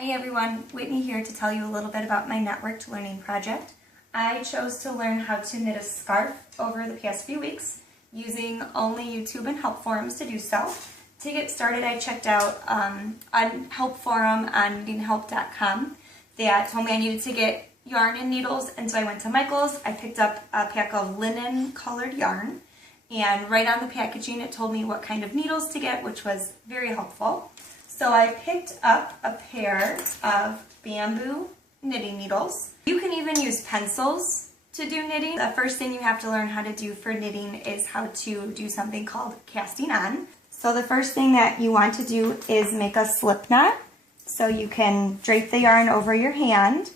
Hi everyone, Whitney here to tell you a little bit about my networked learning project. I chose to learn how to knit a scarf over the past few weeks using only YouTube and help forums to do so. To get started, I checked out a help forum on knittinghelp.com that told me I needed to get yarn and needles, and so I went to Michael's. I picked up a pack of linen colored yarn, and right on the packaging it told me what kind of needles to get, which was very helpful. So I picked up a pair of bamboo knitting needles. You can even use pencils to do knitting. The first thing you have to learn how to do for knitting is how to do something called casting on. So the first thing that you want to do is make a slip knot. So you can drape the yarn over your hand,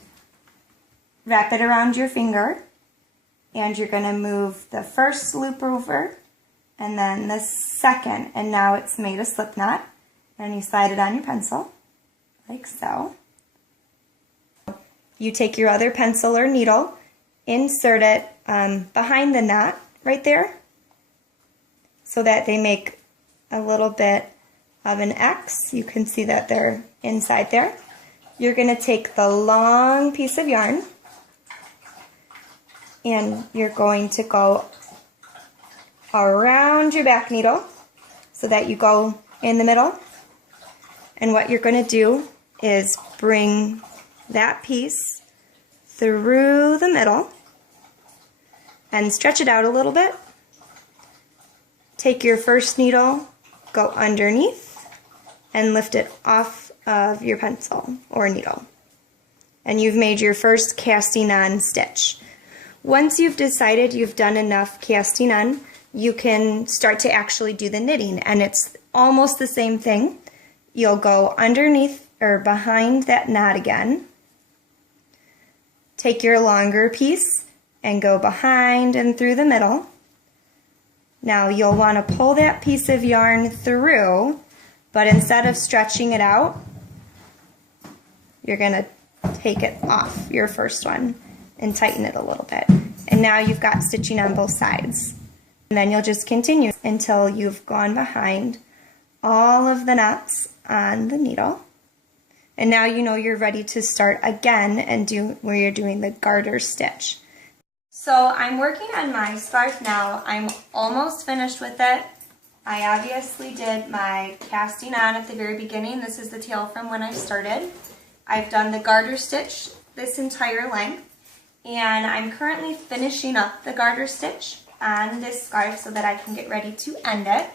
wrap it around your finger, and you're going to move the first loop over and then the second, and now it's made a slip knot. And you slide it on your pencil, like so. You take your other pencil or needle, insert it behind the knot right there, so that they make a little bit of an X. You can see that they're inside there. You're going to take the long piece of yarn, and you're going to go around your back needle so that you go in the middle. And what you're going to do is bring that piece through the middle and stretch it out a little bit. Take your first needle, go underneath, and lift it off of your pencil or needle. And you've made your first casting on stitch. Once you've decided you've done enough casting on, you can start to actually do the knitting, and it's almost the same thing. You'll go underneath or behind that knot again. Take your longer piece and go behind and through the middle. Now you'll want to pull that piece of yarn through, but instead of stretching it out, you're going to take it off your first one and tighten it a little bit. And now you've got stitching on both sides. And then you'll just continue until you've gone behind all of the knots on the needle. And now you know you're ready to start again and do where you're doing the garter stitch. So I'm working on my scarf now. I'm almost finished with it. I obviously did my casting on at the very beginning. This is the tail from when I started. I've done the garter stitch this entire length, and I'm currently finishing up the garter stitch on this scarf so that I can get ready to end it.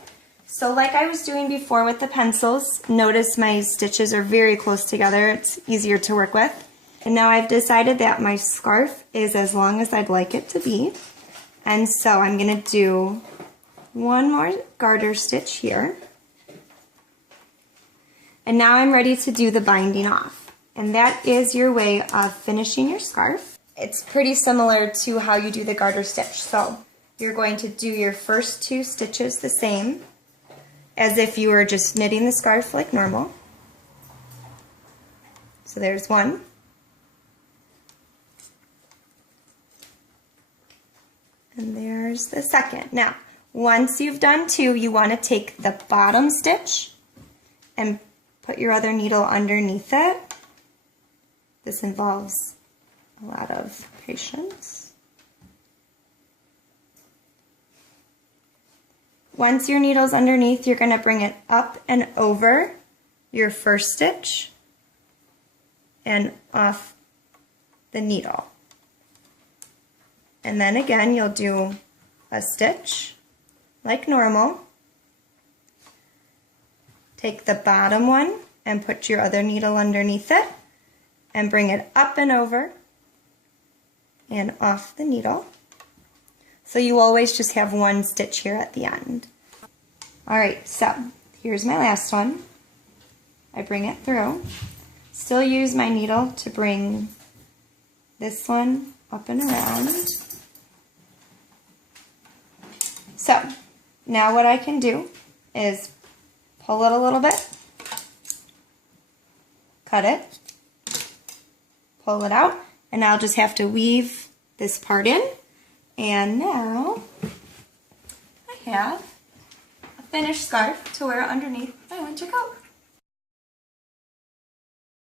So like I was doing before with the pencils, notice my stitches are very close together. It's easier to work with. And now I've decided that my scarf is as long as I'd like it to be. And so I'm going to do one more garter stitch here. And now I'm ready to do the binding off. And that is your way of finishing your scarf. It's pretty similar to how you do the garter stitch. So you're going to do your first two stitches the same as if you were just knitting the scarf like normal. So there's one. And there's the second. Now, once you've done two, you want to take the bottom stitch and put your other needle underneath it. This involves a lot of patience. Once your needle's underneath, you're going to bring it up and over your first stitch and off the needle. And then again, you'll do a stitch like normal. Take the bottom one and put your other needle underneath it and bring it up and over and off the needle. So you always just have one stitch here at the end. Alright, so here's my last one. I bring it through. Still use my needle to bring this one up and around. So now what I can do is pull it a little bit, cut it, pull it out, and I'll just have to weave this part in. And now I have a finished scarf to wear underneath my winter coat.